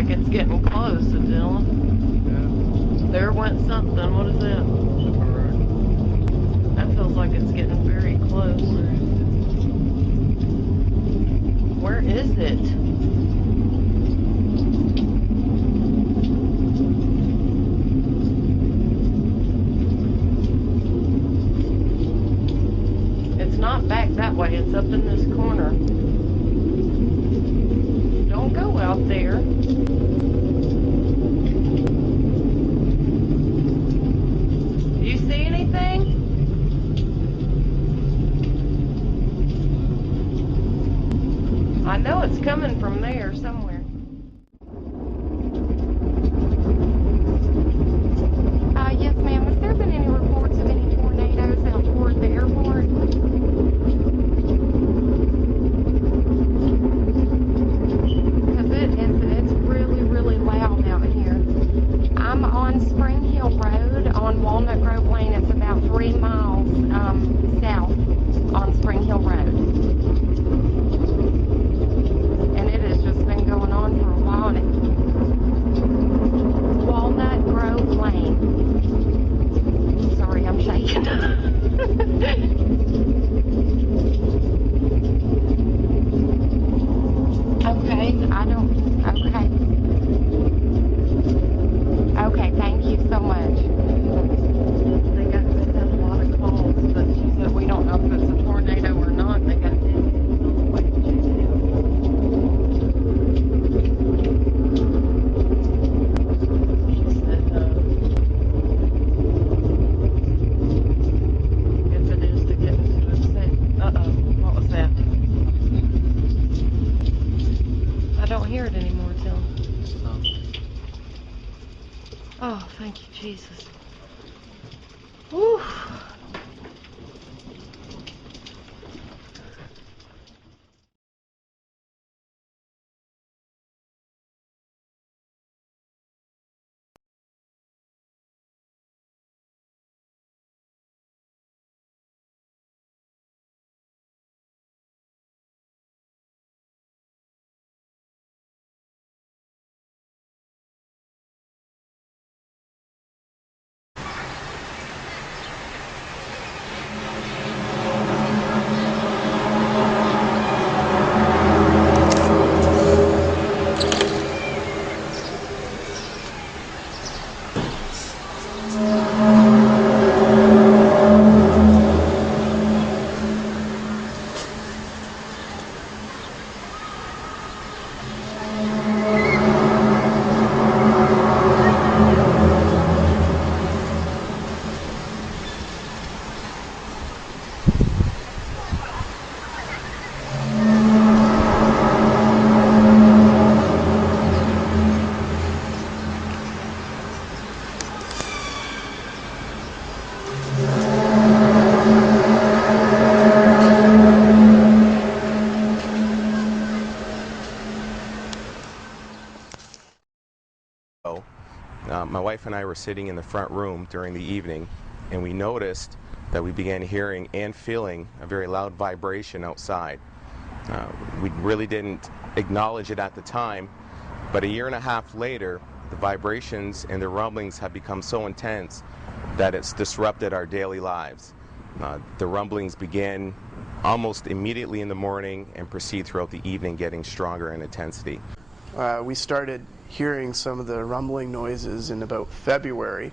like it's getting close, Dylan. Yeah. There went something. What is that? That feels like it's getting very close. Where is it? It's not back that way. It's up in this corner. Don't go out there. Do you see anything? I know it's coming from there somewhere. Yes, ma'am. Has there been any reports of any tornadoes out toward the airport? Because it's really, really loud out here. I'm on Spring Hill Road on Walnut Grove Lane. It's about 3 miles south on Spring Hill Road. And it has just been going on for a while. Walnut Grove Lane. Sorry, I'm shaking. Okay, okay, thank you so much. They had a lot of calls, but she said we don't know if it's a tornado or not. They got hear it anymore, Tim. Oh, thank you, Jesus. Whew. My wife and I were sitting in the front room during the evening, and we noticed that we began hearing and feeling a very loud vibration outside. We really didn't acknowledge it at the time, but a year and a half later, the vibrations and the rumblings have become so intense that it's disrupted our daily lives. The rumblings began almost immediately in the morning and proceed throughout the evening, getting stronger in intensity. We started hearing some of the rumbling noises in about February.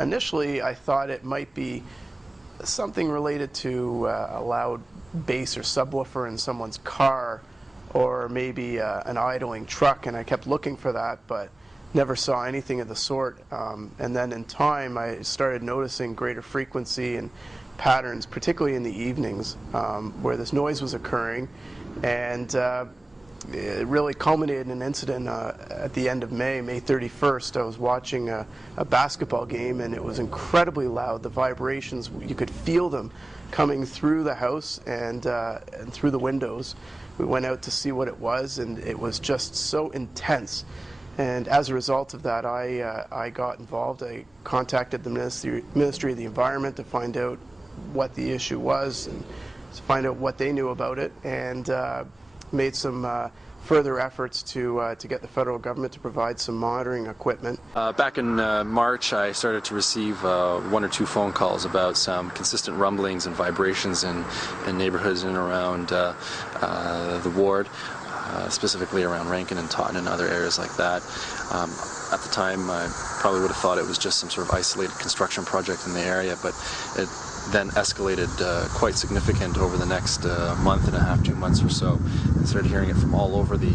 Initially, I thought it might be something related to a loud bass or subwoofer in someone's car, or maybe an idling truck, and I kept looking for that, but never saw anything of the sort. And then in time, I started noticing greater frequency and patterns, particularly in the evenings, where this noise was occurring. And it really culminated in an incident at the end of May 31st. I was watching a basketball game, and it was incredibly loud. The vibrations, you could feel them coming through the house and through the windows. We went out to see what it was, and it was just so intense. And as a result of that, I got involved. I contacted the Ministry of the Environment to find out what the issue was and to find out what they knew about it, and made some further efforts to get the federal government to provide some monitoring equipment. Back in March, I started to receive 1 or 2 phone calls about some consistent rumblings and vibrations in neighborhoods in and around the ward, specifically around Rankin and Taunton and other areas like that. At the time, I probably would have thought it was just some sort of isolated construction project in the area, but it then escalated quite significant over the next month and a half, 2 months or so. I started hearing it from all over the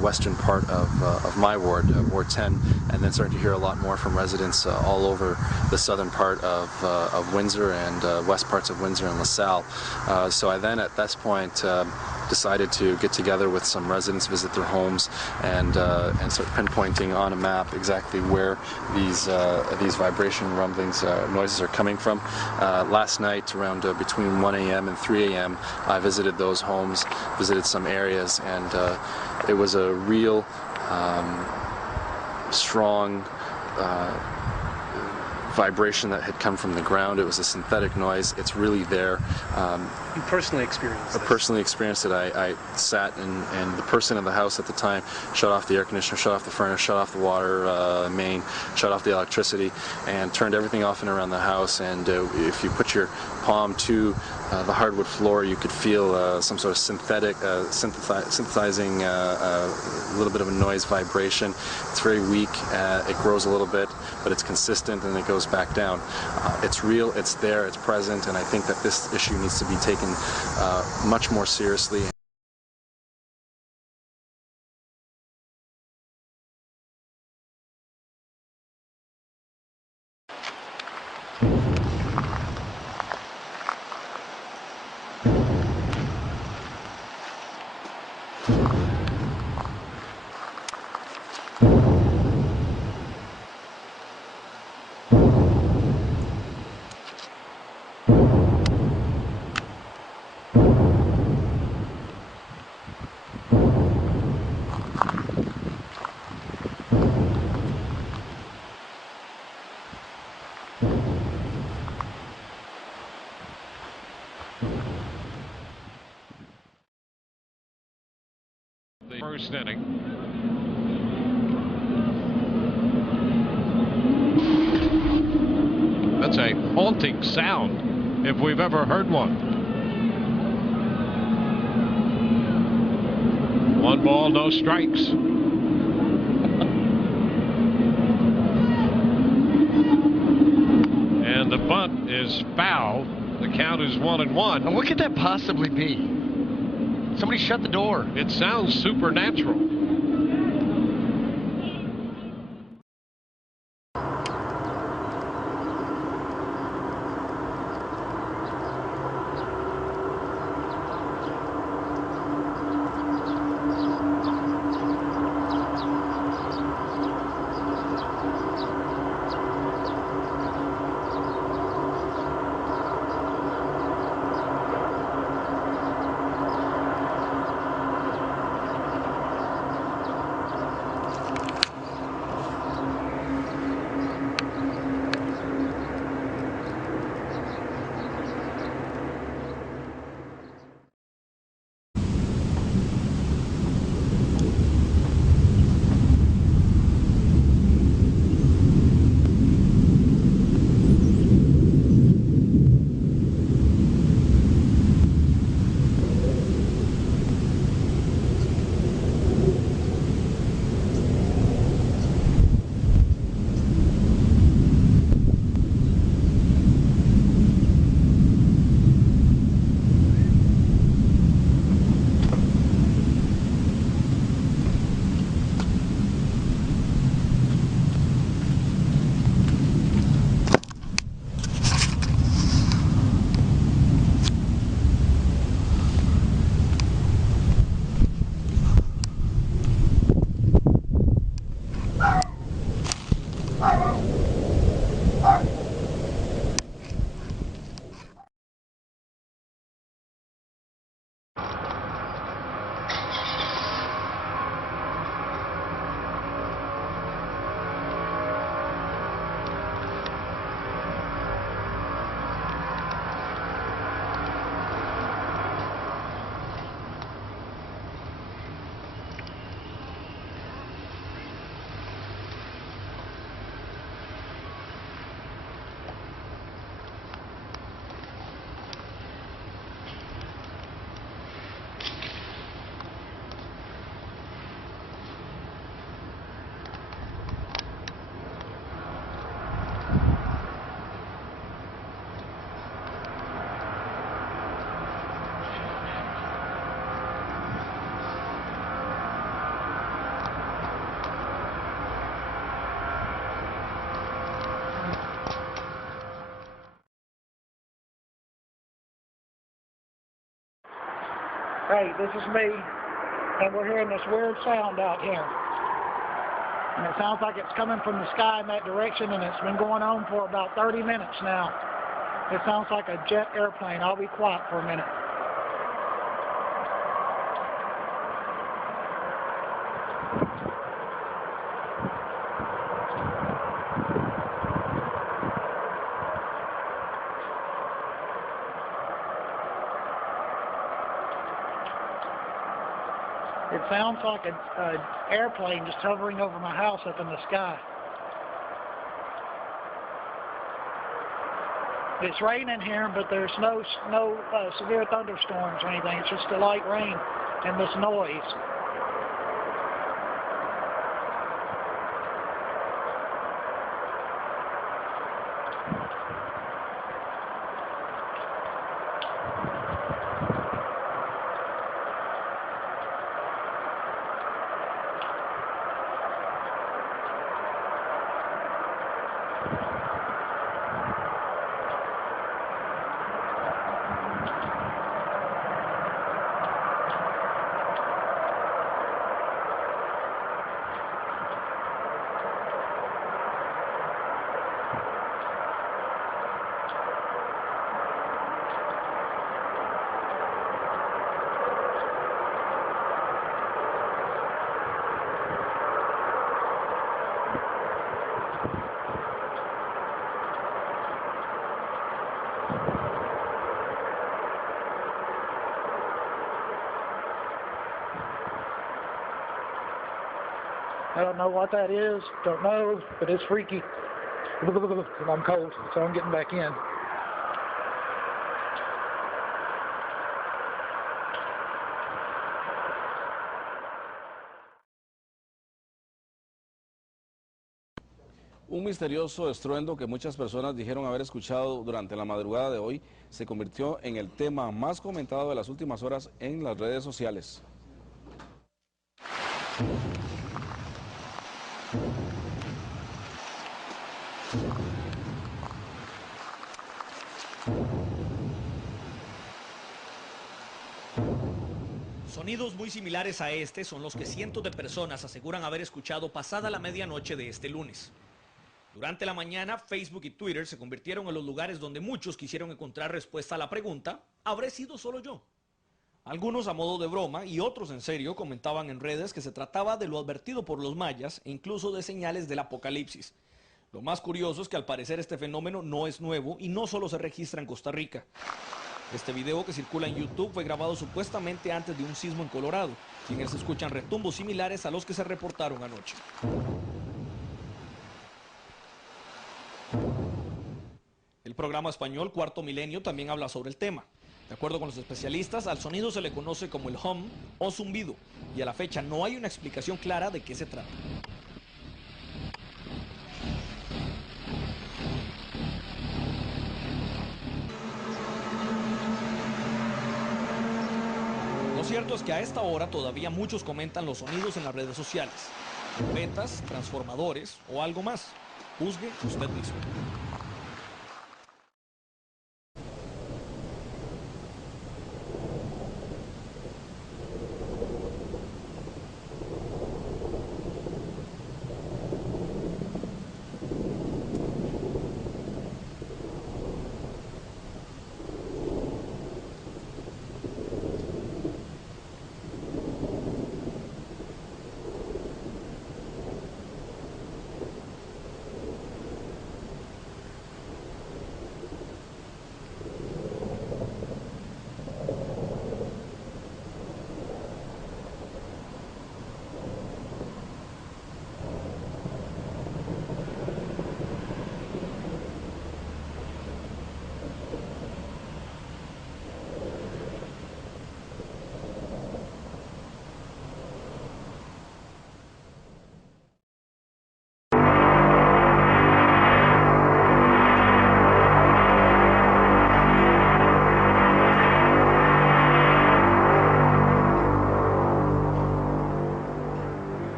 western part of my ward, Ward 10, and then started to hear a lot more from residents all over the southern part of Windsor and west parts of Windsor and LaSalle. So I then, at this point, decided to get together with some residents, visit their homes, and start pinpointing on a map exactly where these vibration rumblings, noises are coming from. Last night, around between 1 a.m. and 3 a.m., I visited those homes, visited some areas, and it was a real strong vibration that had come from the ground. It was a synthetic noise. It's really there. You personally experienced it? I personally experienced it. I sat and the person in the house at the time shut off the air conditioner, shut off the furnace, shut off the water main, shut off the electricity, and turned everything off and around the house. And if you put your palm to the hardwood floor, you could feel some sort of synthesizing a little bit of a noise vibration. It's very weak. It grows a little bit, but it's consistent, and it goes back down. It's real, it's there, it's present, and I think that this issue needs to be taken much more seriously. The first inning. That's a haunting sound, if we've ever heard one. 1 ball, no strikes. And the bunt is foul. The count is 1-1. And what could that possibly be? Somebody shut the door. It sounds supernatural. Hey, this is me, and we're hearing this weird sound out here. And it sounds like it's coming from the sky in that direction, and it's been going on for about 30 minutes now. It sounds like a jet airplane. I'll be quiet for a minute. It sounds like an airplane just hovering over my house up in the sky. It's raining here, but there's no severe thunderstorms or anything. It's just a light rain and this noise. I don't know what that is, don't know, but it's freaky. I'm cold, so I'm getting back in. Un misterioso estruendo que muchas personas dijeron haber escuchado durante la madrugada de hoy se convirtió en el tema más comentado de las últimas horas en las redes sociales. Sonidos muy similares a este son los que cientos de personas aseguran haber escuchado pasada la medianoche de este lunes. Durante la mañana, Facebook y Twitter se convirtieron en los lugares donde muchos quisieron encontrar respuesta a la pregunta, ¿habré sido solo yo? Algunos a modo de broma y otros en serio comentaban en redes que se trataba de lo advertido por los mayas e incluso de señales del apocalipsis. Lo más curioso es que al parecer este fenómeno no es nuevo y no solo se registra en Costa Rica. Este video que circula en YouTube fue grabado supuestamente antes de un sismo en Colorado, y en él se escuchan retumbos similares a los que se reportaron anoche. El programa español Cuarto Milenio también habla sobre el tema. De acuerdo con los especialistas, al sonido se le conoce como el hum o zumbido, y a la fecha no hay una explicación clara de qué se trata. Lo cierto es que a esta hora todavía muchos comentan los sonidos en las redes sociales. Trompetas, transformadores o algo más. Juzgue usted mismo.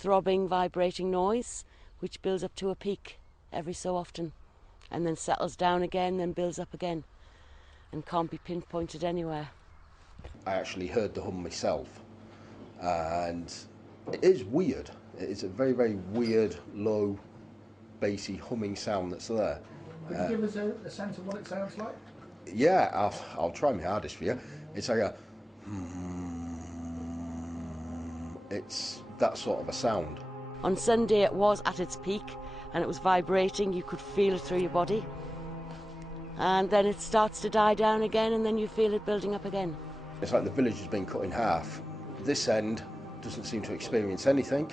throbbing, vibrating noise, which builds up to a peak every so often, and then settles down again, then builds up again, and can't be pinpointed anywhere. I actually heard the hum myself, and it is weird. It's a very, very weird, low, bassy humming sound that's there. Could you give us a sense of what it sounds like? Yeah, I'll try my hardest for you. It's like a... It's that sort of a sound. On Sunday it was at its peak, and it was vibrating. You could feel it through your body. And then it starts to die down again, and then you feel it building up again. It's like the village has been cut in half. This end doesn't seem to experience anything,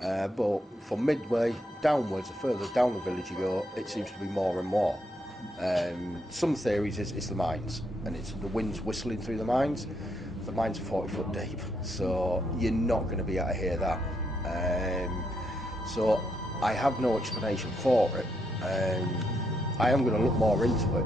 but from midway downwards, the further down the village you go, it seems to be more and more. Some theories it's the mines, and it's the wind's whistling through the mines. The mines are 40 foot deep, so you're not going to be able to hear that. So I have no explanation for it. I am going to look more into it.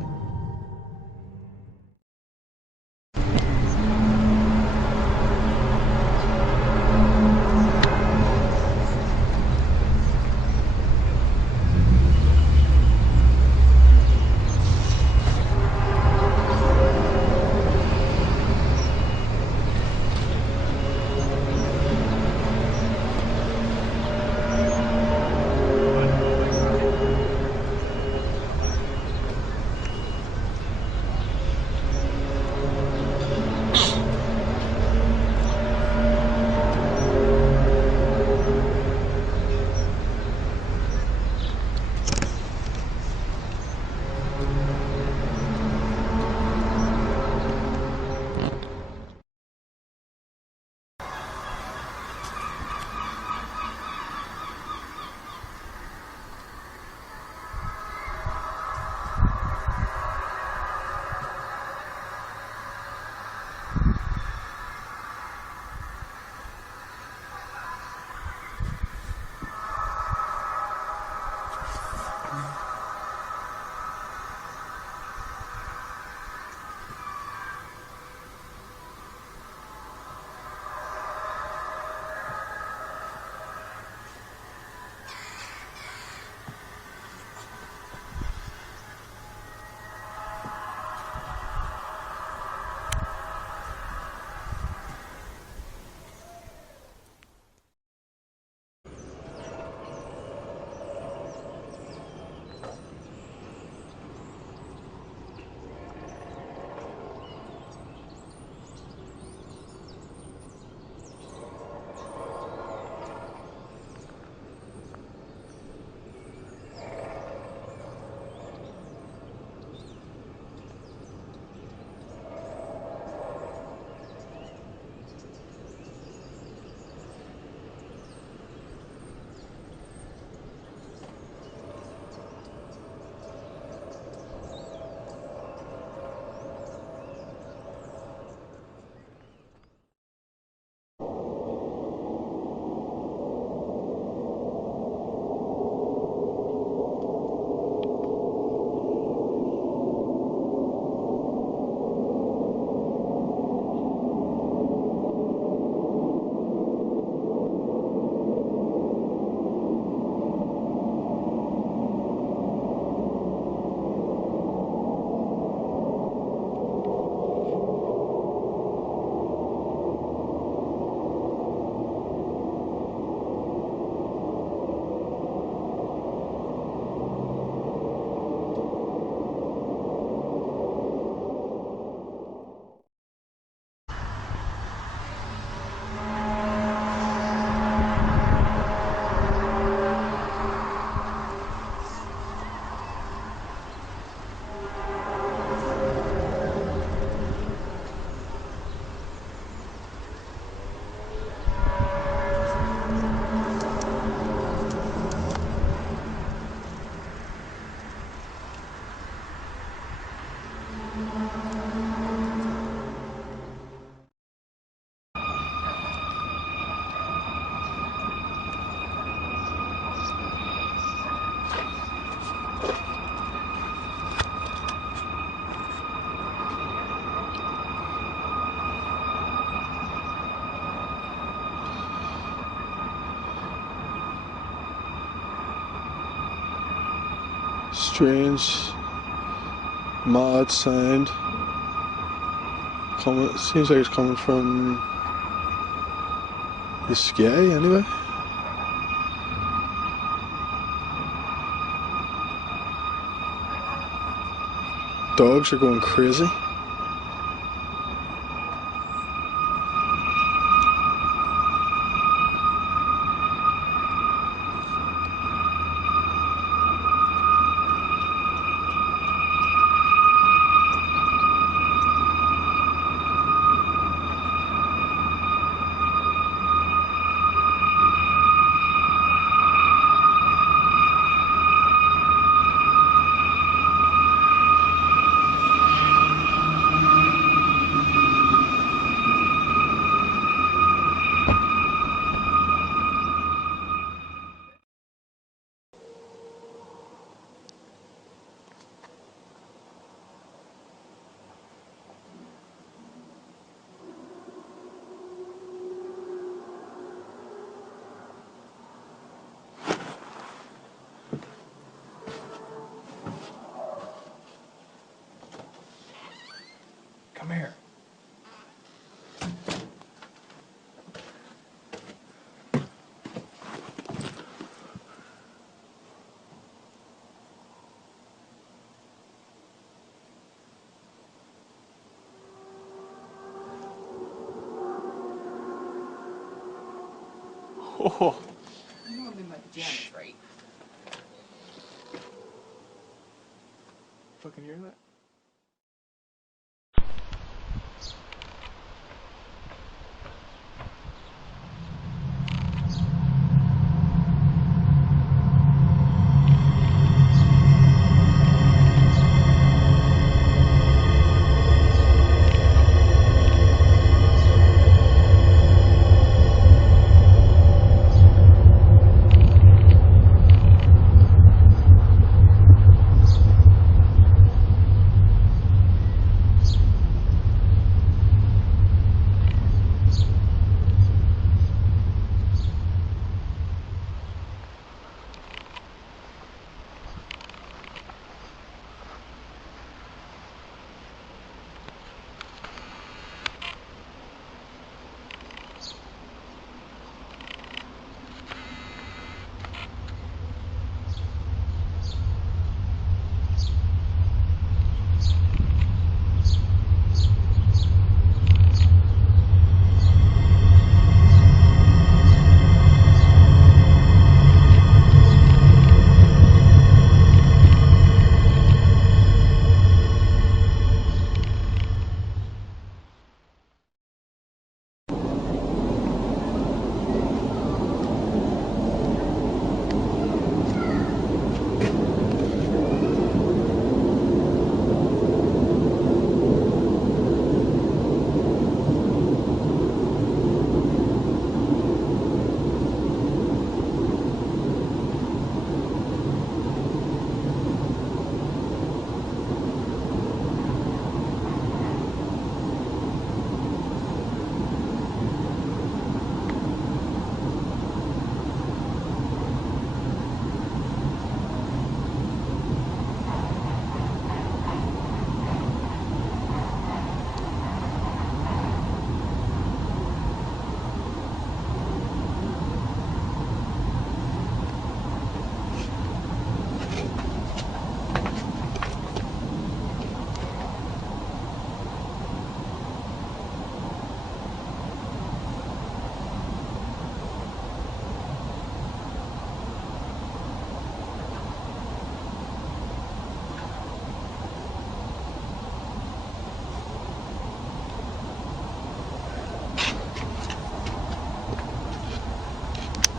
Strange mad sound. It seems like it's coming from the sky anyway. Dogs are going crazy. Come here. Oh. I'm in my pajamas, right? Fucking hear that?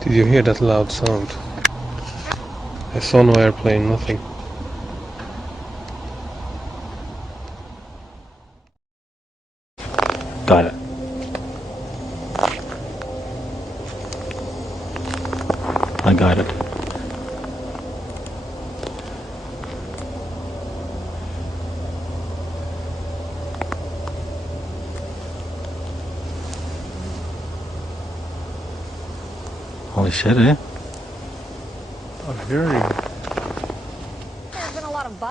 Did you hear that loud sound? I saw no airplane, nothing. Got it. I got it. Holy shit, eh? I'm hearing.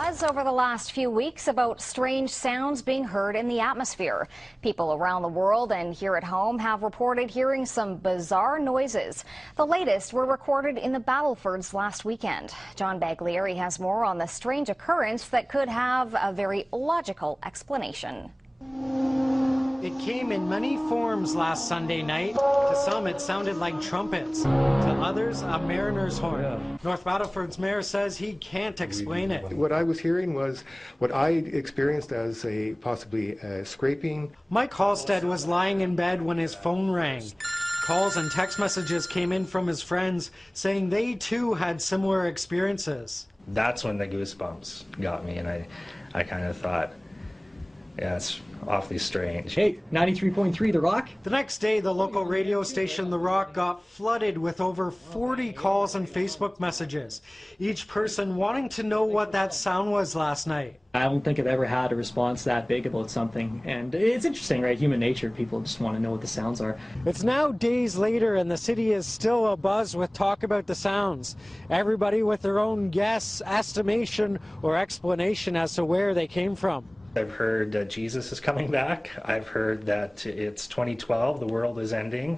buzz over the last few weeks about strange sounds being heard in the atmosphere. People around the world and here at home have reported hearing some bizarre noises. The latest were recorded in the Battlefords last weekend. John Baglieri has more on the strange occurrence that could have a very logical explanation. It came in many forms last Sunday night. To some, it sounded like trumpets. To others, a mariner's horn. Yeah. North Battleford's mayor says he can't explain it. What I was hearing was what I experienced as possibly scraping. Mike Halstead was lying in bed when his phone rang. Calls and text messages came in from his friends saying they too had similar experiences. That's when the goosebumps got me, and I kind of thought, yeah, it's awfully strange. Hey, 93.3 The Rock? The next day, the local radio station The Rock got flooded with over 40 calls and Facebook messages, each person wanting to know what that sound was last night. I don't think I've ever had a response that big about something, and it's interesting, right? Human nature, people just want to know what the sounds are. It's now days later, and the city is still abuzz with talk about the sounds. Everybody with their own guess, estimation, or explanation as to where they came from. I've heard that Jesus is coming back. I've heard that it's 2012, the world is ending.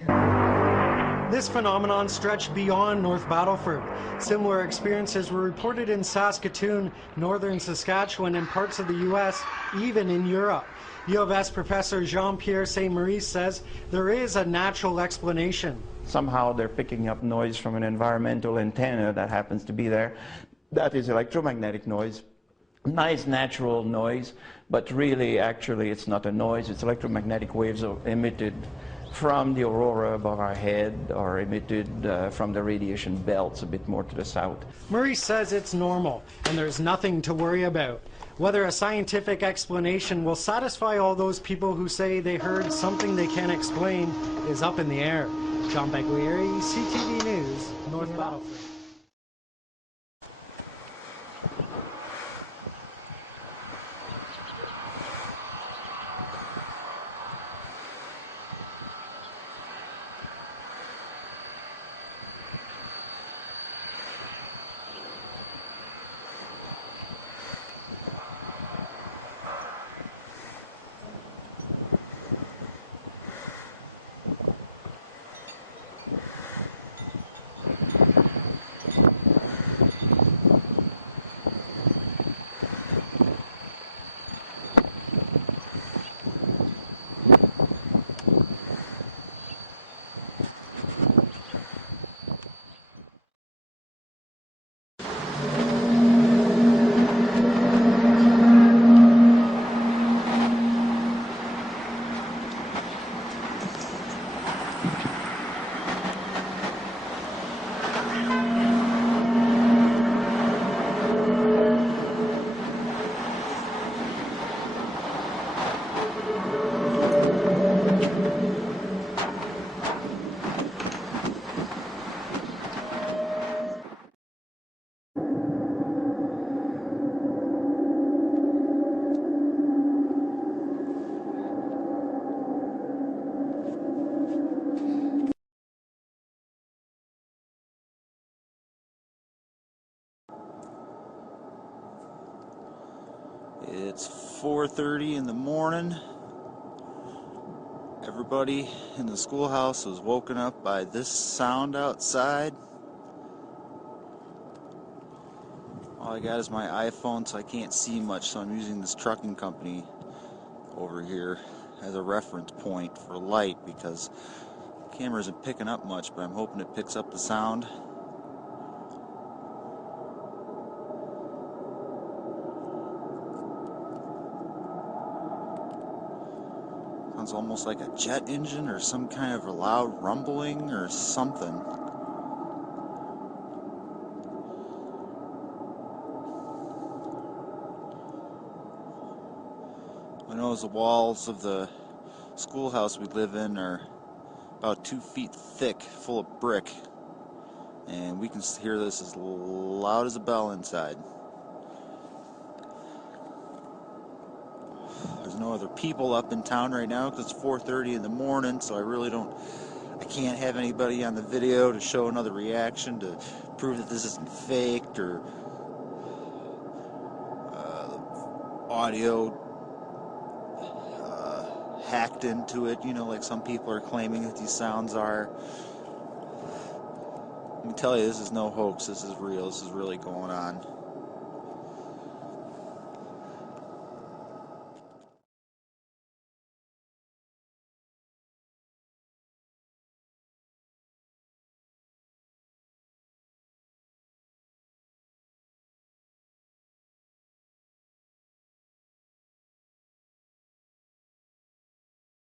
This phenomenon stretched beyond North Battleford. Similar experiences were reported in Saskatoon, northern Saskatchewan, and parts of the U.S., even in Europe. U of S professor Jean-Pierre Saint-Maurice says there is a natural explanation. Somehow they're picking up noise from an environmental antenna that happens to be there. That is electromagnetic noise. Nice natural noise, but really, actually, it's not a noise. It's electromagnetic waves emitted from the aurora above our head or emitted from the radiation belts a bit more to the south. Maurice says it's normal, and there's nothing to worry about. Whether a scientific explanation will satisfy all those people who say they heard something they can't explain is up in the air. John Baglieri, CTV News, North Battleford. It's 4:30 in the morning. Everybody in the schoolhouse was woken up by this sound outside. All I got is my iPhone, so I can't see much, so I'm using this trucking company over here as a reference point for light because the camera isn't picking up much, but I'm hoping it picks up the sound. Sounds almost like a jet engine or some kind of a loud rumbling or something. I know the walls of the schoolhouse we live in are about 2 feet thick, full of brick, and we can hear this as loud as a bell inside. There's no other people up in town right now because it's 4:30 in the morning, so I can't have anybody on the video to show another reaction to prove that this isn't faked or audio hacked into it, you know, like some people are claiming that these sounds are. Let me tell you, this is no hoax. This is real. This is really going on.